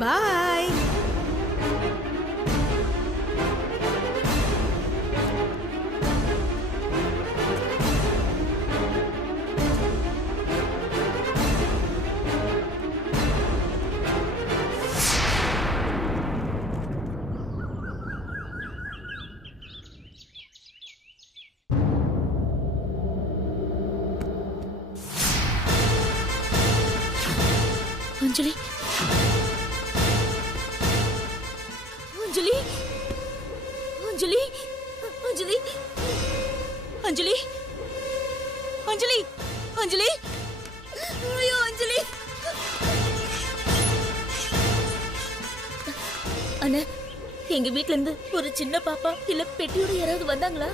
பாய். அஞ்சலி, அஞ்சலி, அஞ்சலி, அஞ்சலி, அஞ்சலி, அஞ்சலி, அஞ்சலி, ஐயோ அஞ்சலி. அண்ணா, எங்க வீட்ல இருந்து ஒரு சின்ன பாப்பா இல்ல பெட்டியோட யாராவது வந்தாங்களா?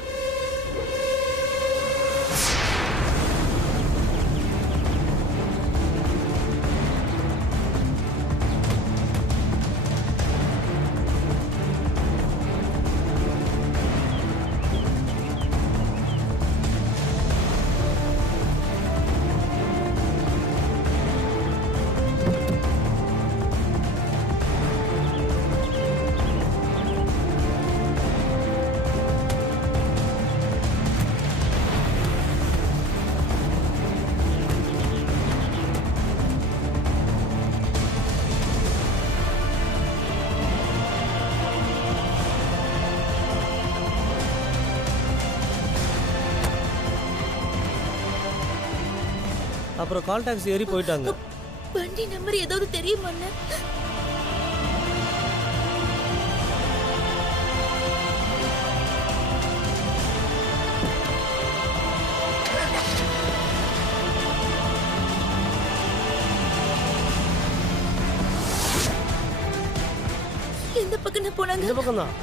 அப்புறம் கால் டாக்ஸி ஏறி போயிட்டாங்க. வண்டி நம்பர் ஏதாவது தெரியுமா? எந்த பக்கம் போனாங்க? இந்த பக்கம் தான்.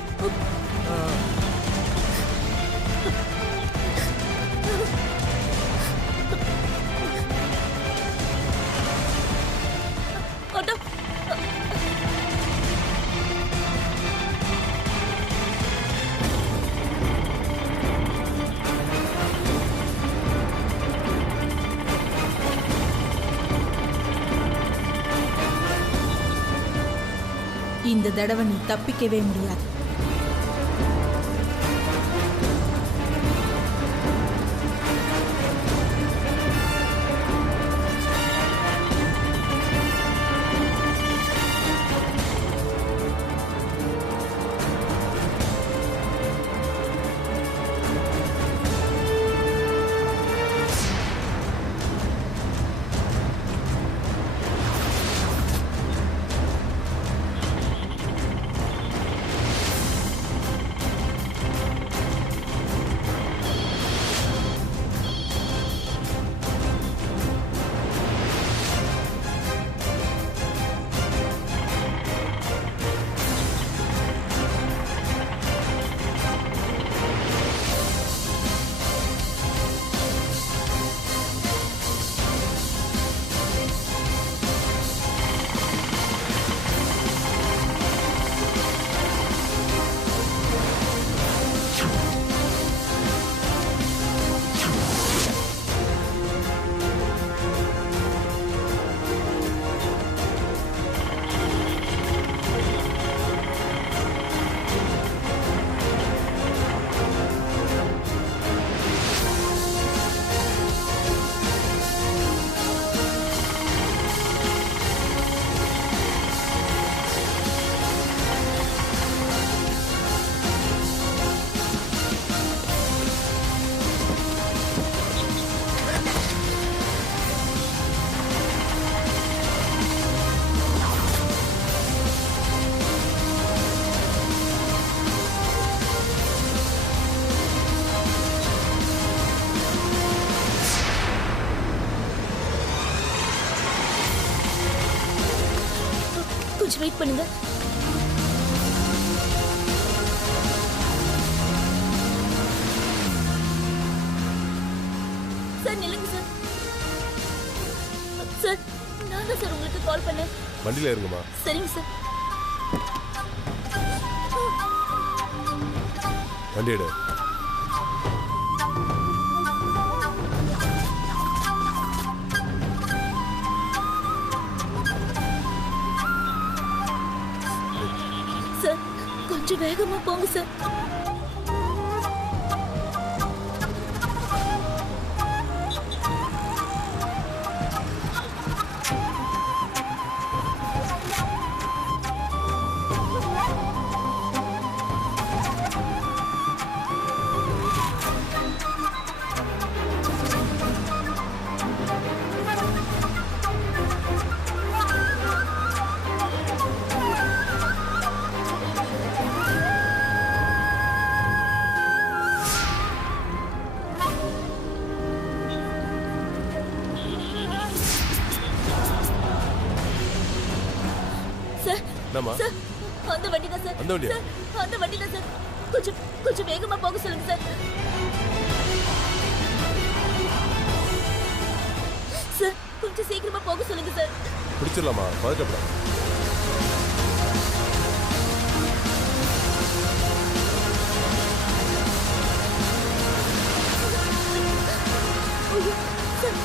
இந்த தடவை நீ தப்பிக்கவே முடியாது. கொஞ்சம் வெயிட் பண்ணுங்க. சார் நில்லுங்க சார். சார் நான் தான் சார் உங்களுக்கு கால் பண்ணேன். வண்டியில இருங்கம்மா. சரிங்க சார். வண்டி எடு. கொஞ்சம் வேகமா போங்க சார். சார் என்னம்மா? சார் அந்த வண்டி தான் சார். அந்த வண்டியா? சார் அந்த வண்டி தான் சார். கொஞ்சம் கொஞ்சம் வேகமா போக சொல்லுங்க சார். சார் கொஞ்சம் சீக்கிரமா போக சொல்லுங்க சார். பிடிச்சிடலாமா? பதட்டப்படாத. ஐயோ, சார்.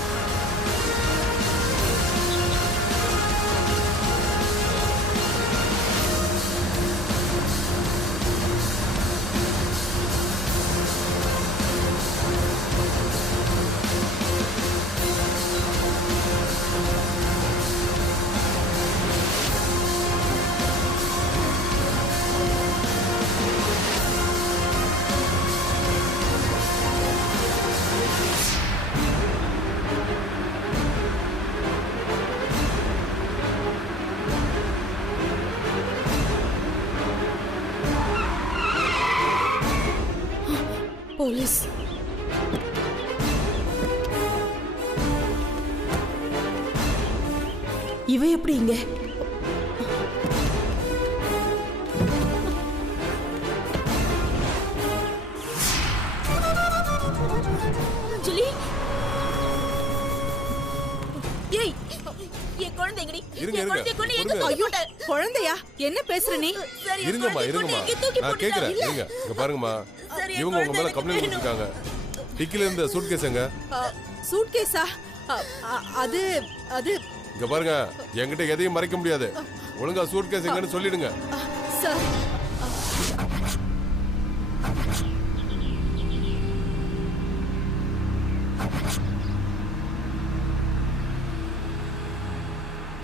போலீஸ். இவ எப்படி இங்க? அஞ்சலி, ஏய் என் குழந்தைங்கடி. இருங்க, என் குழந்தைய கொண்டு எங்க இருங்க. தூக்கி ஐயோ, போட்ட? குழந்தையா? என்ன பேசுற நீ? சார், என் இருங்கம்மா, குழந்தைய கொண்டு இருங்கம்மா. எங்க தூக்கி நான் போட்டுட்டா? கேக்குறேன். இல்ல. இருங்க. இங்க பாருங்கம்மா. சார், என் இவங்க உங்க மேல குழந்தை கம்ப்ளைண்ட் எனக்கு கொடுத்திருக்காங்க. டிக்கில இருந்த சூட்கேஸ் எங்க? சூட்கேஸா? அது அது இங்க பாருங்க, என்கிட்ட எதையும் மறைக்க முடியாது. ஒழுங்கா சூட்கேஸ் எங்கன்னு சொல்லிடுங்க. சார்,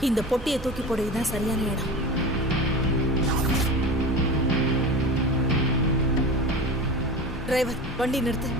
இந்த பொட்டியை தூக்கி போடுறதுதான் சரியான இடம். டிரைவர், வண்டி நிறுத்து.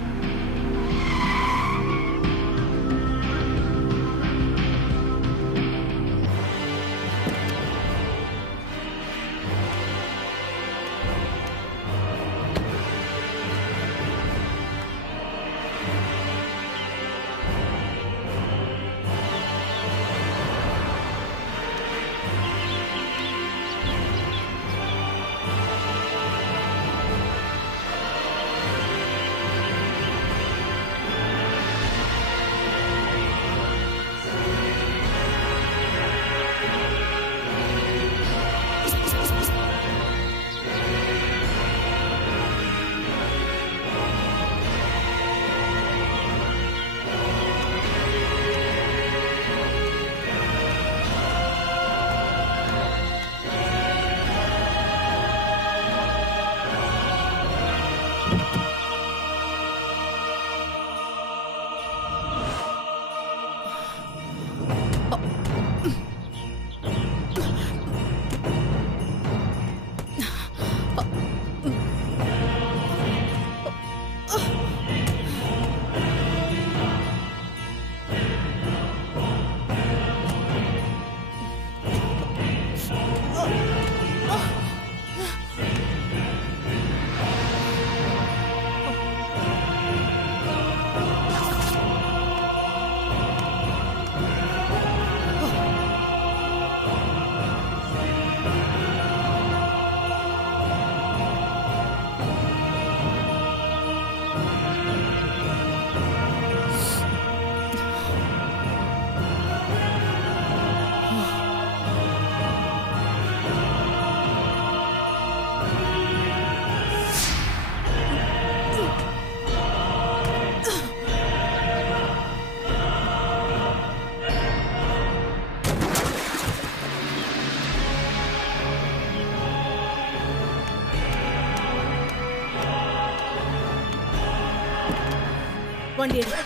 வண்டி எடு.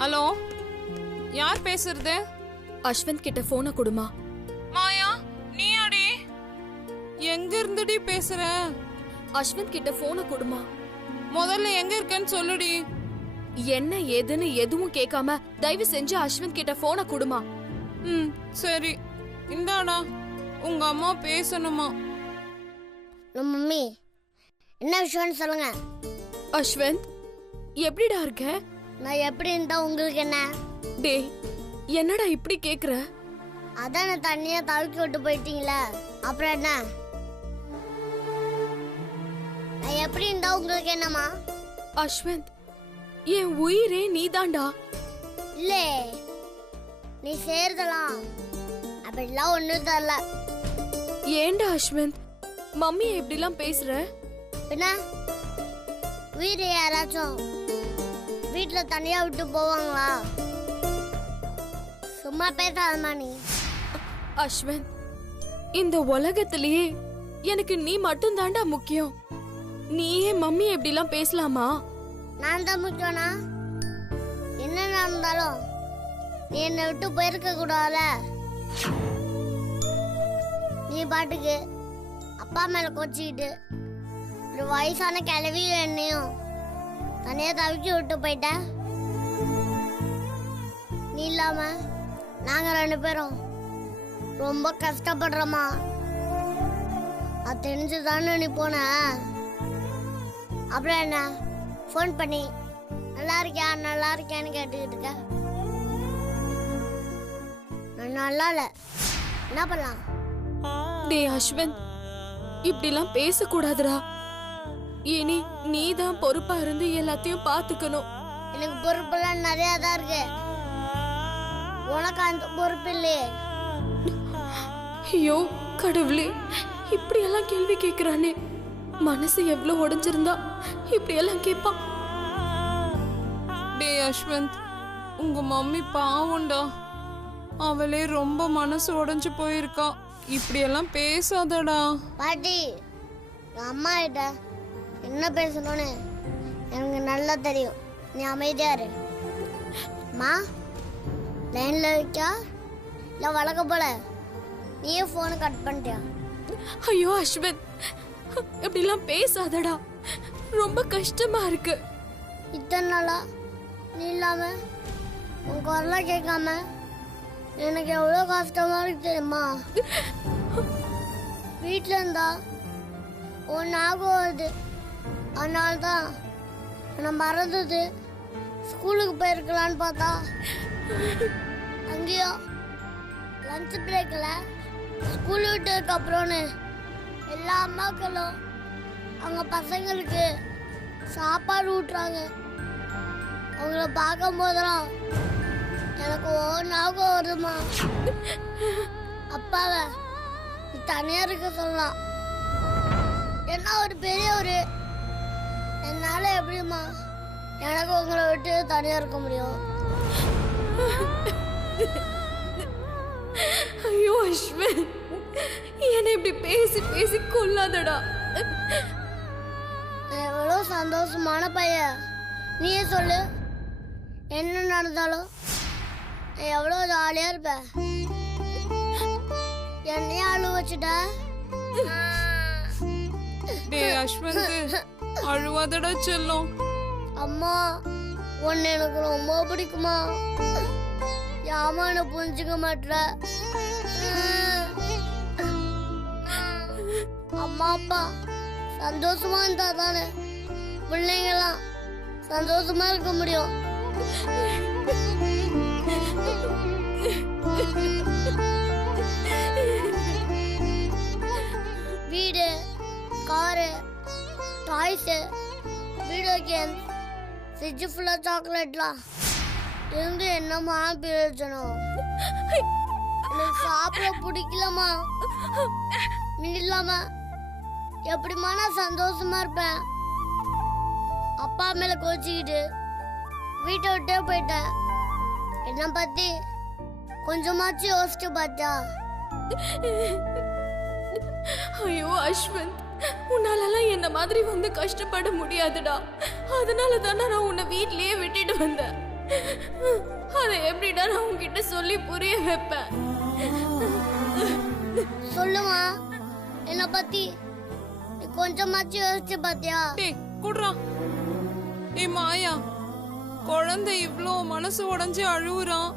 ஹலோ, யார் பேசுறது? அஸ்வந்த் கிட்ட போனை கொடுமா. மாயா, நீயாடி? எங்க இருந்துடி பேசுற? அஸ்வந்த் கிட்ட போனை கொடுமா. முதல்ல எங்க இருக்கேன்னு சொல்லுடி. என்ன ஏதுன்னு எதுவும் கேட்காம தயவு செஞ்சு அஸ்வந்த் கிட்ட போனை கொடுமா. ம், சரி. இந்தாடா, உங்க அம்மா பேசணுமா? மம்மி, என்ன விஷயம்னு சொல்லுங்க. அஸ்வந்த், எப்படிடா இருக்க? நான் எப்படி இருந்தா உங்களுக்கு என்ன? டேய், என்னடா இப்படி கேக்குற? அதான் நான் தண்ணியா தவிக்கி விட்டு போயிட்டீங்களா, அப்புறம் என்ன? நான் எப்படி இருந்தா உங்களுக்கு என்னமா? அஸ்வந்த், என் உயிரே நீதான்டா. இல்லே, நீ சேர்தலாம் அப்படிலாம் ஒண்ணும் தரல. ஏன்டா அஸ்வந்த் மம்மி எப்படிலாம் பேசுற? பின்ன வீடு யாராச்சும் வீட்டுல தனியா விட்டு போவாங்களா? சும்மா பேசாதமா நீ. அஸ்வந்த், இந்த உலகத்திலேயே எனக்கு நீ மட்டும் தான்டா முக்கியம். நீயே மம்மி எப்படிலாம் பேசலாமா? நான் தான் முக்கியம்னா என்ன நடந்தாலும் நீ என்னை விட்டு போயிருக்க கூடாதுல. நீ பாட்டுக்கு அப்பா மேல கோச்சிக்கிட்டு ஒரு வயசான கிளவி என்னையும் தனியா தவிக்கி விட்டு போயிட்ட. நீ இல்லாம நாங்க 2 பேரும் ரொம்ப கஷ்டப்படுறோமா. அது தெரிஞ்சுதானே நீ போன. அப்புறம் என்ன ஃபோன் பண்ணி நல்லா இருக்கியா நல்லா இருக்கியான்னு கேட்டுக்கிட்டு இருக்க. நான் நல்லா இல்ல, என்ன பண்ணலாம்? டேய் அஸ்வந்த், இப்படிலாம் பேசக்கூடாதுடா. இனி நீதான் பொறுப்பா இருந்து எல்லாத்தையும் பாத்துக்கணும். எனக்கு பொறுப்பெல்லாம் நிறைய தான் இருக்கு, உனக்கு அந்த பொறுப்பு இல்லையே. ஐயோ கடவுளே, இப்படி எல்லாம் கேள்வி கேக்குறானே. மனசு எவ்வளவு உடைஞ்சிருந்தா இப்படி எல்லாம் கேட்பான். டேய் அஸ்வந்த், உங்க மம்மி பாவம்டா. அவளே ரொம்ப மனசு உடைஞ்சு போயிருக்கா. இப்படி எல்லாம் பேசாதடா. பாட்டி, என் அம்மா கிட்ட என்ன பேசணும்னு எனக்கு நல்லா தெரியும். நீ அமைதியா இரு. அம்மா, லைன்ல இருக்கா இல்ல வழக்க போல நீயே போனை கட் பண்ணிட்டியா? ஐயோ அஸ்வந்த், இப்படிலாம் பேசாதடா. ரொம்ப கஷ்டமா இருக்கு. இத்தனை நாளா நீ இல்லாம உன் குரலா கேட்காம எனக்கு எவ்வளோ கஷ்டமா இருக்கு தெரியுமா? வீட்டில் இருந்தா உன் ஞாபகம் வருது, அதனால்தான் நான் மறந்தது. ஸ்கூலுக்கு போயிருக்கலான்னு பார்த்தா அங்கேயும் லஞ்ச் பிரேக்கில் ஸ்கூல் விட்டதுக்கு அப்புறம்னு எல்லா அம்மாக்களும் அவங்க பசங்களுக்கு சாப்பாடு ஊட்டுறாங்க. அவங்கள பார்க்கும் போதெல்லாம் எனக்கு ஞாபகம் வருதுமா. அப்பாவை நீ தனியா இருக்க சொல்லலாம், என்ன ஒரு பெரியவர். என்னால எப்படிமா எனக்கு உங்களை விட்டு தனியா இருக்க முடியும்? ஐயோ அஸ்வந்த், என்னை இப்படி பேசி பேசி கொல்லாதடா. நான் எவ்வளோ சந்தோஷமான பையன், நீயே சொல்லு. என்ன நடந்தாலும் நான் எவ்வளோ ஜாலியா இருப்பேன். என்னையே அழு வச்சுட்ட. டேய் அஸ்வந்த், அழுவாதடா செல்லம். அம்மா, உன்னை எனக்கு ரொம்ப பிடிக்குமா. யாமா என்ன புரிஞ்சுக்க மாட்டேற. அம்மா அப்பா சந்தோஷமா இருந்தா தானே பிள்ளைங்கெல்லாம் சந்தோஷமா இருக்க முடியும். வீடு, car, toys, video game fridge ஃபுல்லா சாக்லேட்லாம் இருந்து என்னம்மா பிரயோஜனம்? எனக்கு சாப்பிட பிடிக்கலம்மா. நீ இல்லாம எப்படிமா நான் சந்தோஷமா இருப்பேன்? அப்பா மேல கோச்சிக்கிட்டு வீட்டை விட்டே போயிட்டேன். என்ன பத்தி கொஞ்சமாச்சும் யோசிச்சு பார்த்தா? ஐயோ அஸ்வந்த், உன்னாலலாம் என்ன மாதிரி வந்து கஷ்டப்பட முடியாதுடா. அதனால தானே நான் உன்னை வீட்லயே விட்டுட்டு வந்தேன். அதை எப்படிடா நான் உன்கிட்ட சொல்லி புரிய வைப்பேன்? சொல்லுமா, என்ன பத்தி நீ கொஞ்சமாச்சும் யோசிச்சு பாத்தியா? டேய் குடுறா. ஏய் மாயா, குழந்தை இவ்ளோ மனசு உடைஞ்சு அழுவுறான்.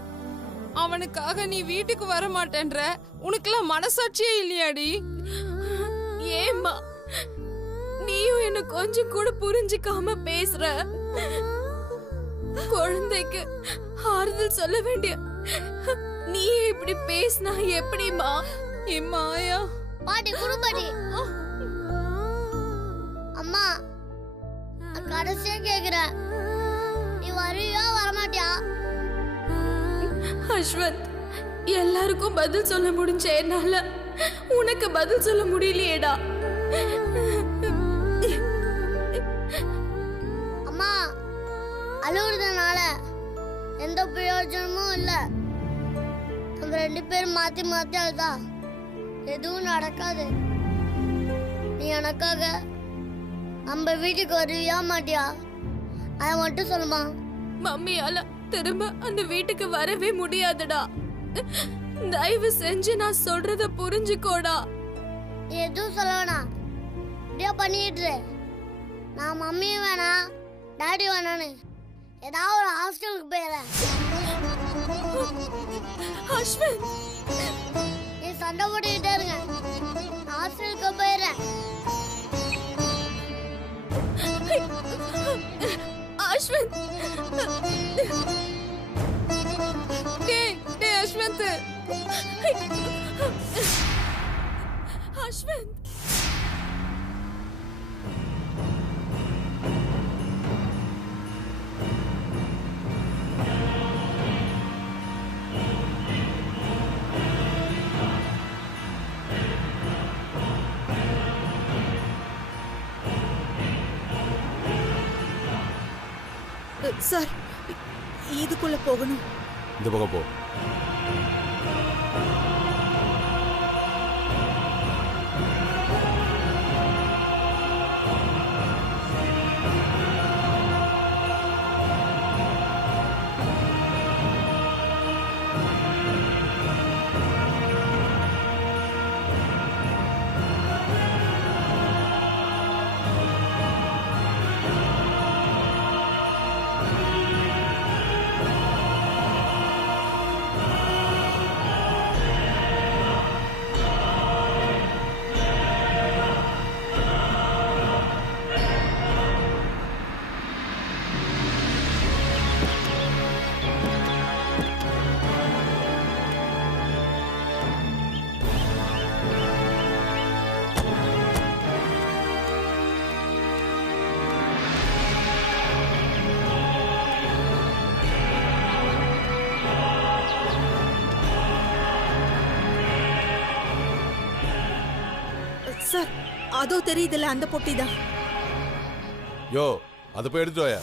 அவனுக்காக நீ வீட்டுக்கு வர மாட்டேன்ற. உனக்குலாம் மனசாட்சியே இல்லையாடி? ஏம்மா நீயும் என்ன கொஞ்சம் கூட புரிஞ்சுக்காம பேசுற? குழந்தைக்கு ஆறுதல் சொல்ல வேண்டிய நீ இப்படி பேசினா எப்படிமா? ஏ மாயா, பாட்டி குடுப்பாட்டி. அம்மா, கடைசியா கேக்குறேன், நீ வருவியா வரமாட்டியா? அஸ்வந்த், எல்லாருக்கும் பதில் சொல்ல முடிஞ்ச என்னால உனக்கு பதில் சொல்ல முடியலையேடா. அம்மா, அழுகுறதுனால எந்த பிரயோஜனமும் இல்ல. நம்ம 2 பேரும் மாத்தி மாத்தி அழுதா எதுவும் நடக்காது. நீ எனக்காக நம்ம வீட்டுக்கு வருவியா மாட்டியா? அதை மட்டும் சொல்லுமா. மம்மியால திரும்ப அந்த வீட்டுக்கு வரவே முடியாதுடா. தயவு செஞ்சு நான் சொல்றத புரிஞ்சுக்கோடா. நீ எதுவும் சொல்ல வேணாம், இப்படியே பண்ணிட்டு. நான் மம்மியும் வேணாம் டாடி வேணான்னு ஏதாவது ஒரு ஹாஸ்டலுக்கு போயிடுறேன். அஸ்வந்த், நீ சண்டை போட்டுக்கிட்டே இருங்க, நான் ஹாஸ்டலுக்கு போயிடுறேன். அஸ்வந்த், டேய் டேய் அஸ்வந்த், அஸ்வந்த். சார், இதுக்குள்ள போகணும். இந்த பக்கம் போ. சார், அதோ தெரியுதுல்ல அந்த பொட்டி தான். யோ, அதை போய் எடுத்துட்டு வாயா.